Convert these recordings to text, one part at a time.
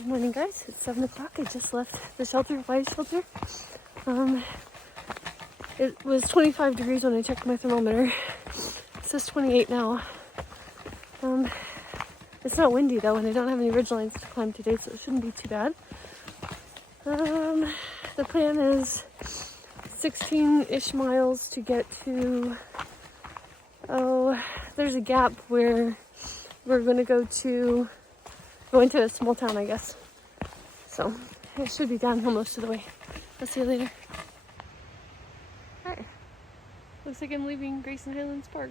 Good morning, guys. It's 7 o'clock. I just left the shelter, fly shelter. It was 25 degrees when I checked my thermometer. It says 28 now. It's not windy though, and I don't have any ridge lines to climb today, so it shouldn't be too bad. The plan is 16-ish miles to get to, there's a gap where we're going to go into a small town, I guess. So it should be downhill most of the way. I'll see you later. Alright. Looks like I'm leaving Grayson Highlands Park.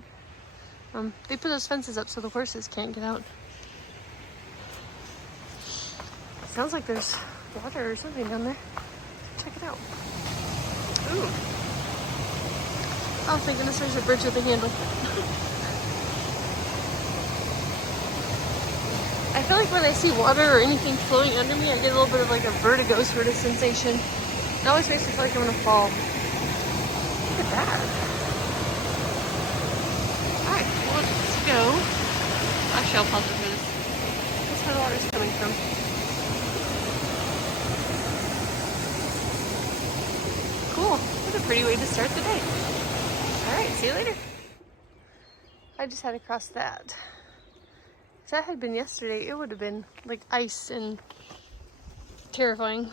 They put those fences up so the horses can't get out. Sounds like there's water or something down there. Check it out. Ooh. Oh, thank goodness there's a bridge with a handle. I feel like when I see water or anything flowing under me, I get a little bit of like a vertigo sort of sensation. It always makes me feel like I'm gonna fall. Look at that. Alright, well, let's go. Actually, I'll pause it for this. That's where the water's coming from. Cool. What a pretty way to start the day. Alright, see you later. I just had to cross that. If that had been yesterday, it would have been like ice and terrifying.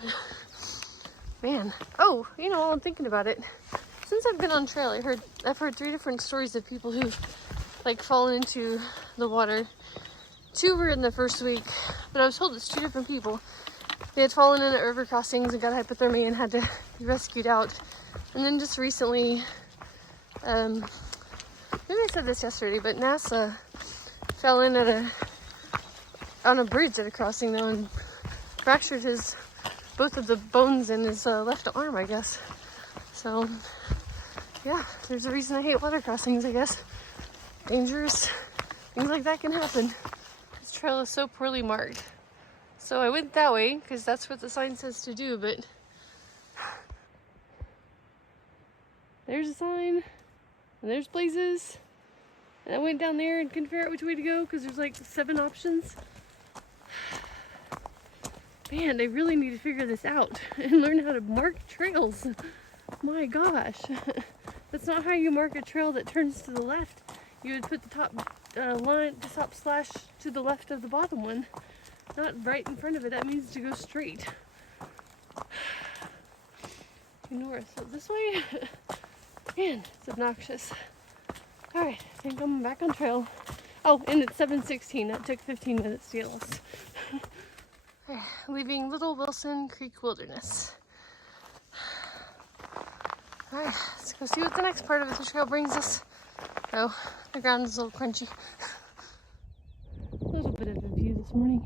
Man. Oh, you know, I'm thinking about it. Since I've been on trail, I've heard 3 different stories of people who've like fallen into the water. 2 were in the first week, but I was told it's 2 different people. They had fallen in at river crossings and got hypothermia and had to be rescued out. And then just recently, maybe I said this yesterday, but NASA fell in on a bridge at a crossing though and fractured both of the bones in his left arm, I guess. So yeah, there's a reason I hate water crossings, I guess. Dangerous things like that can happen. This trail is so poorly marked. So I went that way because that's what the sign says to do, but there's a sign and there's blazes. And I went down there and couldn't figure out which way to go because there's like 7 options. Man, they really need to figure this out and learn how to mark trails. My gosh. That's not how you mark a trail that turns to the left. You would put the top top slash to the left of the bottom one, not right in front of it. That means to go straight. North, so this way. Man, it's obnoxious. Alright, I think I'm back on trail. Oh, and it's 7:16. That took 15 minutes to get lost. Leaving Little Wilson Creek Wilderness. Alright, let's go see what the next part of the trail brings us. Oh, the ground is a little crunchy. A little bit of a view this morning.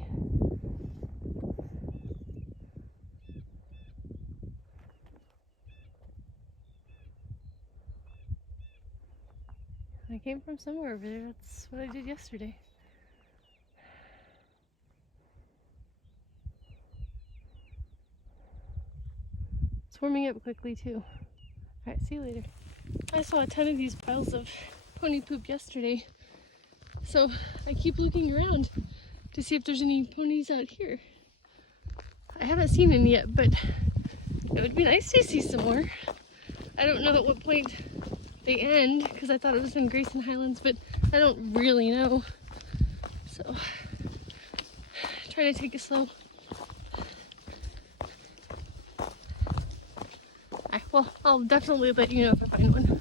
I came from somewhere over there. That's what I did yesterday. It's warming up quickly too. Alright, see you later. I saw a ton of these piles of pony poop yesterday. So I keep looking around to see if there's any ponies out here. I haven't seen any yet, but it would be nice to see some more. I don't know at what point they end because I thought it was in Grayson Highlands, but I don't really know. So try to take it slow. Alright, well, I'll definitely let you know if I find one.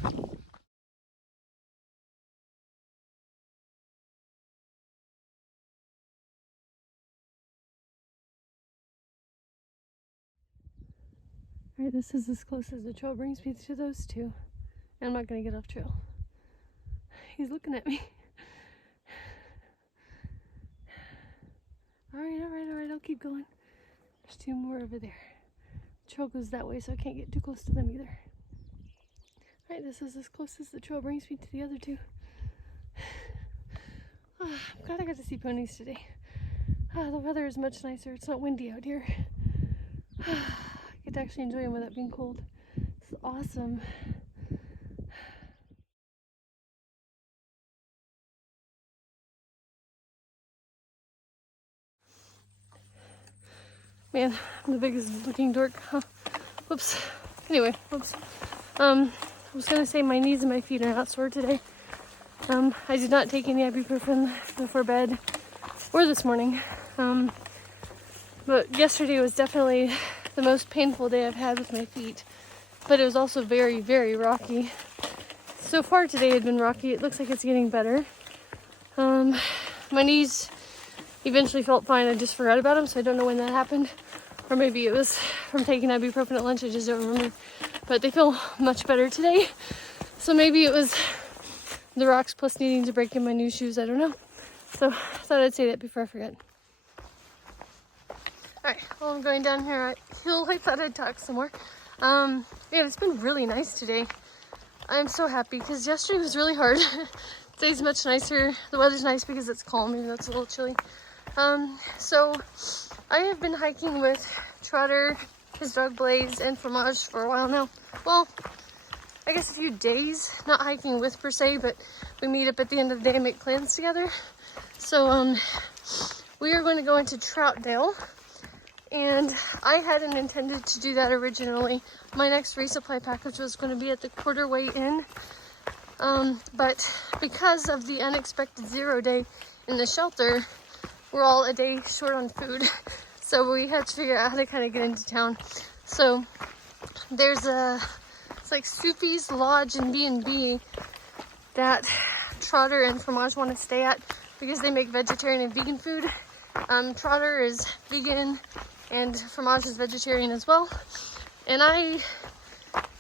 Alright, this is as close as the trail brings me to those 2. I'm not gonna get off trail. He's looking at me. Alright, I'll keep going. There's 2 more over there. The trail goes that way, so I can't get too close to them either. Alright, this is as close as the trail brings me to the other 2. I'm glad I got to see ponies today. The weather is much nicer. It's not windy out here. I get to actually enjoy them without being cold. This is awesome. Man, I'm the biggest looking dork. Huh. Whoops. Anyway, whoops. I was gonna say my knees and my feet are not sore today. I did not take any ibuprofen before bed or this morning. But yesterday was definitely the most painful day I've had with my feet. But it was also very, very rocky. So far today had been rocky. It looks like it's getting better. My knees eventually felt fine. I just forgot about them, so I don't know when that happened. Or maybe it was from taking ibuprofen at lunch. I just don't remember. But they feel much better today. So maybe it was the rocks plus needing to break in my new shoes. I don't know. So I thought I'd say that before I forget. Alright, well, I'm going down here at Hill. I thought I'd talk some more. Yeah, it's been really nice today. I'm so happy because yesterday was really hard. Today's much nicer. The weather's nice because it's calm, even though it's a little chilly. So I have been hiking with Trotter, his dog Blaze, and Fromage for a while now. Well, I guess a few days. Not hiking with per se, but we meet up at the end of the day and make plans together. So we are going to go into Troutdale. And I hadn't intended to do that originally. My next resupply package was going to be at the Quarterway Inn. But because of the unexpected 0 day in the shelter, we're all a day short on food. So we had to figure out how to kind of get into town. So there's it's like Soupy's Lodge and B&B that Trotter and Fromage want to stay at because they make vegetarian and vegan food. Trotter is vegan and Fromage is vegetarian as well. And I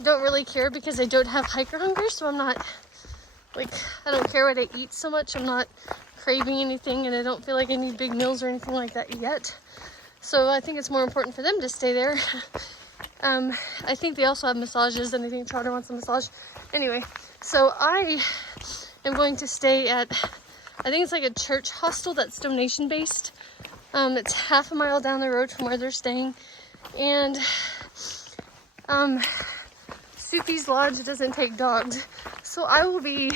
don't really care because I don't have hiker hunger, so I'm not, like, I don't care what I eat so much. I'm not craving anything and I don't feel like I need big meals or anything like that yet. So I think it's more important for them to stay there. I think they also have massages and I think Trotter wants a massage. Anyway, so I am going to stay at, I think it's like a church hostel that's donation based. It's half a mile down the road from where they're staying. And Soupy's Lodge doesn't take dogs. So I will be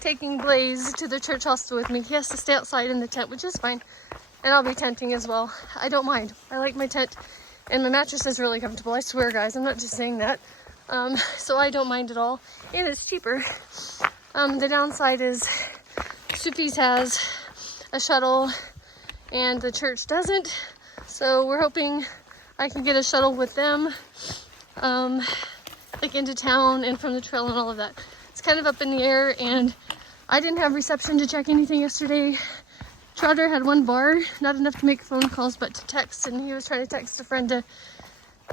taking Blaze to the church hostel with me. He has to stay outside in the tent, which is fine. And I'll be tenting as well. I don't mind. I like my tent. And my mattress is really comfortable. I swear, guys. I'm not just saying that. So I don't mind at all. And it's cheaper. The downside is Soupy's has a shuttle and the church doesn't. So we're hoping I can get a shuttle with them, like into town and from the trail and all of that. It's kind of up in the air and I didn't have reception to check anything yesterday. Trotter had one bar, not enough to make phone calls, but to text, and he was trying to text a friend to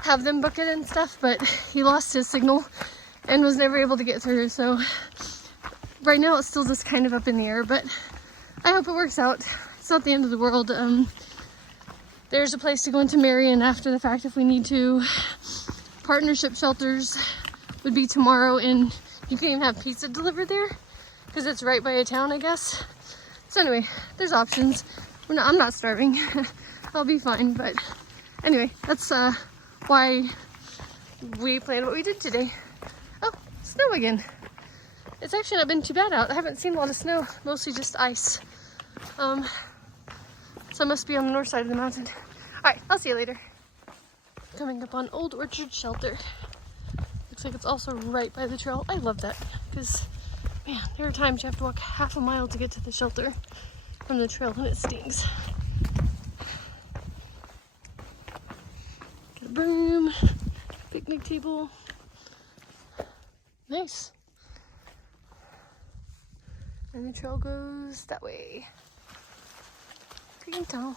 have them book it and stuff, but he lost his signal and was never able to get through. So right now it's still just kind of up in the air, but I hope it works out. It's not the end of the world. There's a place to go into Marion after the fact if we need to. Partnership shelters would be tomorrow, and you can even have pizza delivered there because it's right by a town, I guess. So anyway, there's options. I'm not starving. I'll be fine, but anyway, that's why we planned what we did today. Oh, snow again. It's actually not been too bad out. I haven't seen a lot of snow, mostly just ice. So I must be on the north side of the mountain. Alright, I'll see you later. Coming up on Old Orchard Shelter. Looks like it's also right by the trail. I love that because, man, there are times you have to walk half a mile to get to the shelter from the trail and it stings. Got a broom, picnic table. Nice. And the trail goes that way. Green tunnel.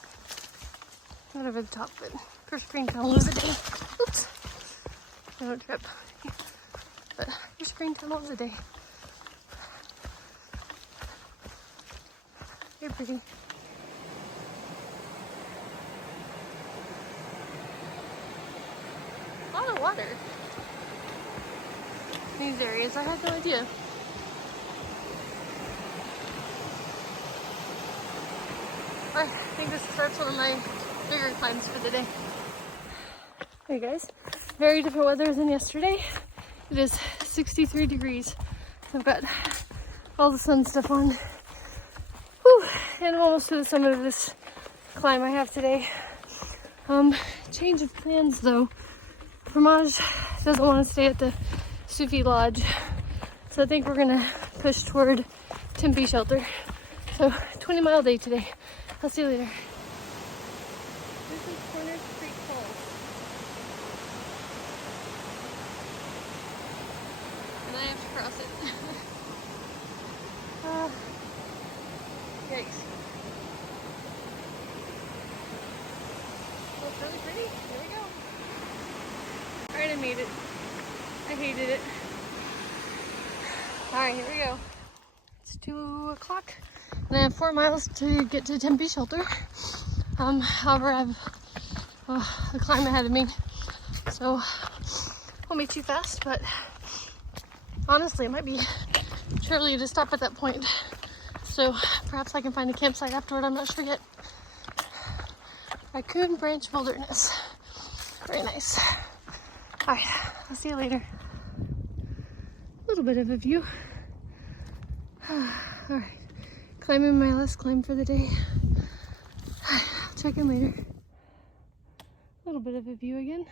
Not over the top, but first green tunnel of the day. Oops. I don't trip. But first green tunnel of the day. Very pretty. A lot of water in these areas. I had no idea. I think this starts one of my bigger climbs for the day. Hey guys, very different weather than yesterday. It is 63 degrees. I've got all the sun stuff on. Whew, and I'm almost to the summit of this climb I have today. Change of plans though. Fromage doesn't want to stay at the Sufi Lodge, so I think we're gonna push toward Trimpi Shelter. So 20-mile day today. I'll see you later. This is Corners Creek Falls. And I have to cross it. Yikes. Well, it's really pretty. Here we go. Alright, I made it. I hated it. Alright, here we go. It's 2 o'clock. And I have 4 miles to get to Trimpi Shelter. However, I have a climb ahead of me. So, won't be too fast, but honestly, it might be too early to stop at that point. So, perhaps I can find a campsite afterward. I'm not sure yet. Raccoon Branch Wilderness. Very nice. Alright, I'll see you later. A little bit of a view. Alright, climbing my last climb for the day. I'll check in later. A little bit of a view again.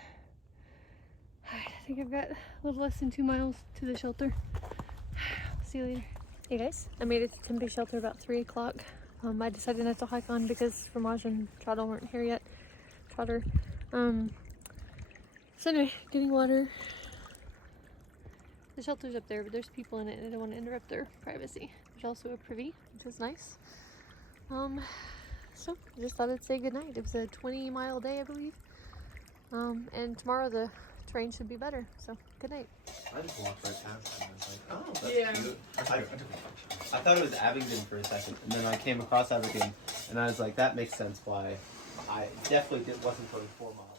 Alright, I think I've got a little less than 2 miles to the shelter. See you later. Hey guys, I made it to Trimpi Shelter about 3 o'clock. I decided not to hike on because Fromage and Trotter weren't here yet. Trotter. So anyway, getting water. The shelter's up there, but there's people in it and I don't want to interrupt their privacy. There's also a privy, which is nice. So I just thought I'd say goodnight. It was a 20-mile day, I believe. And tomorrow the terrain should be better. So good night. I just walked right past it and I was like, oh, that's cute. I thought it was Abingdon for a second, and then I came across Abingdon and I was like, that makes sense why I definitely wasn't going 4 miles.